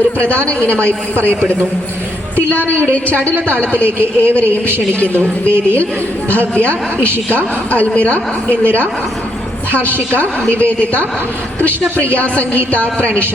ഒരു പ്രധാന ഇനമായി പറയപ്പെടുന്നു. തിലാനയുടെ ചടുല താളത്തിലേക്ക് ഏവരെയും ക്ഷണിക്കുന്നു. വേദിയിൽ ഭവ്യ, ഇഷിക, അൽമിറ എന്നിര, ഹർഷിക, നിവേദിത, കൃഷ്ണപ്രിയ, സംഗീത, പ്രണിഷ.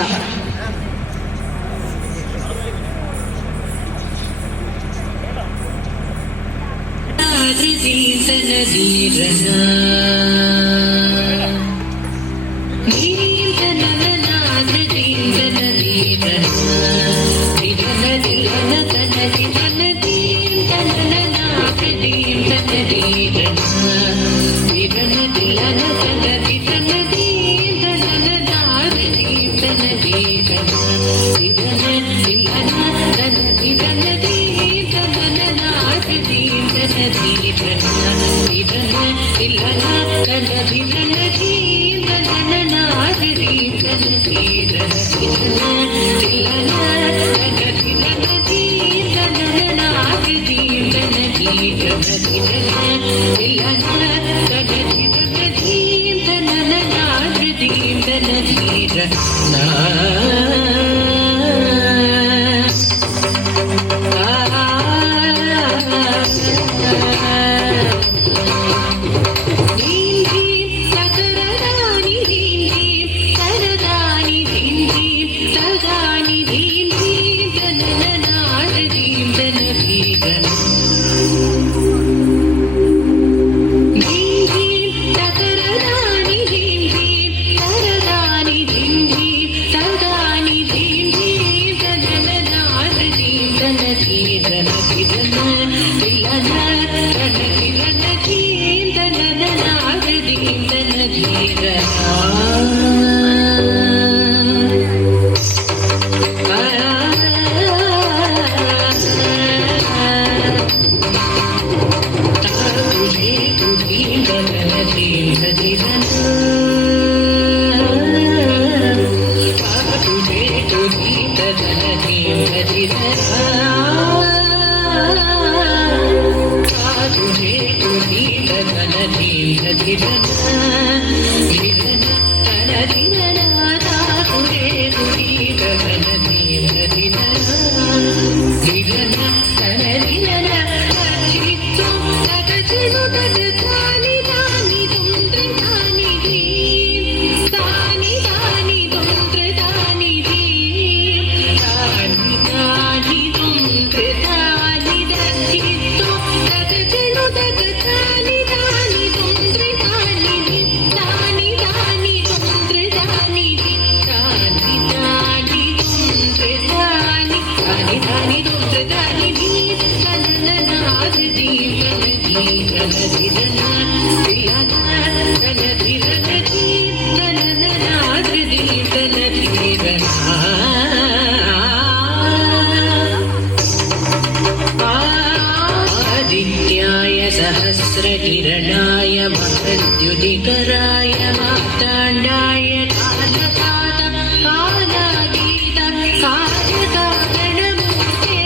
सहस्रकिरणाय महद्युदिकराय मार्ताण्डाय कालकात कालातीत कार्यकारणमूर्ते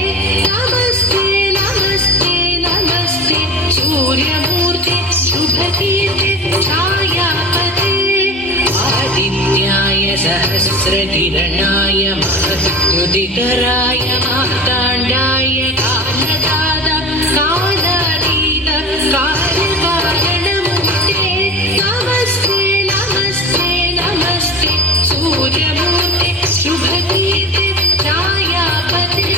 नमस्ते नमस्ते नमस्ते सूर्यमूर्ते शुभकीर्ते छायापते आदित्याय सहस्रकिरणाय महद्युदिकराय मार्ताण्डाय कालकात कालातीत कार्यकारणमूर्ते नमस्ते नमस्ते नमस्ते सूर्यमूर्ते शुभकीर्ते छायापते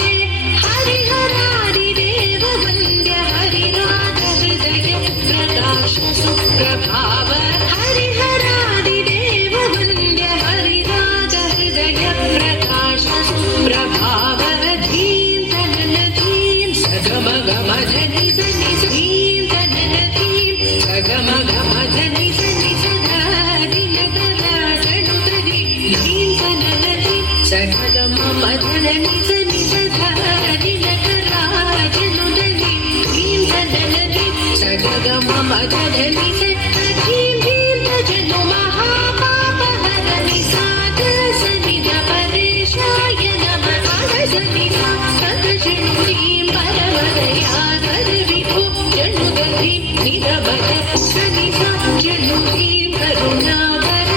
हरिहरादिदेव वन्द्य हरिराज हृदय प्रकाश सुप्रभाव हरिहरादिदेव वन्द्य हरिराज हृदय प्रकाश सुप्रभाव धीं धनन धीं सगमगमधनि सनि धीं धनन धीं सगमगमधनि सनि सधादिनतराजनुतरि धीं धनन धीं सगममधनि सनि सधादिनतराजनुतरि धीं धनन धीं सगममधनि सनि धीं धीं भजनो महापापहरनि साध सनिध परेशाय नमः सनि सगजनु धीं परमदया विभो जनुदधि निरवध सनि जनु धीं करुणाकर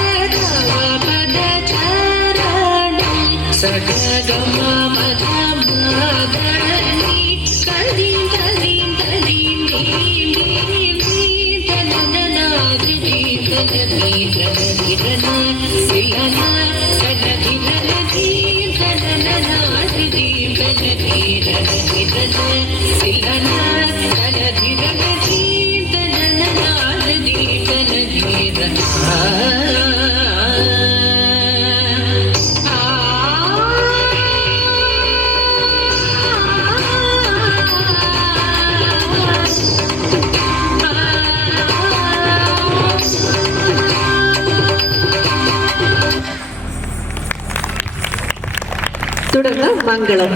पद चरणं सगम തുടർന്ന് മംഗളം.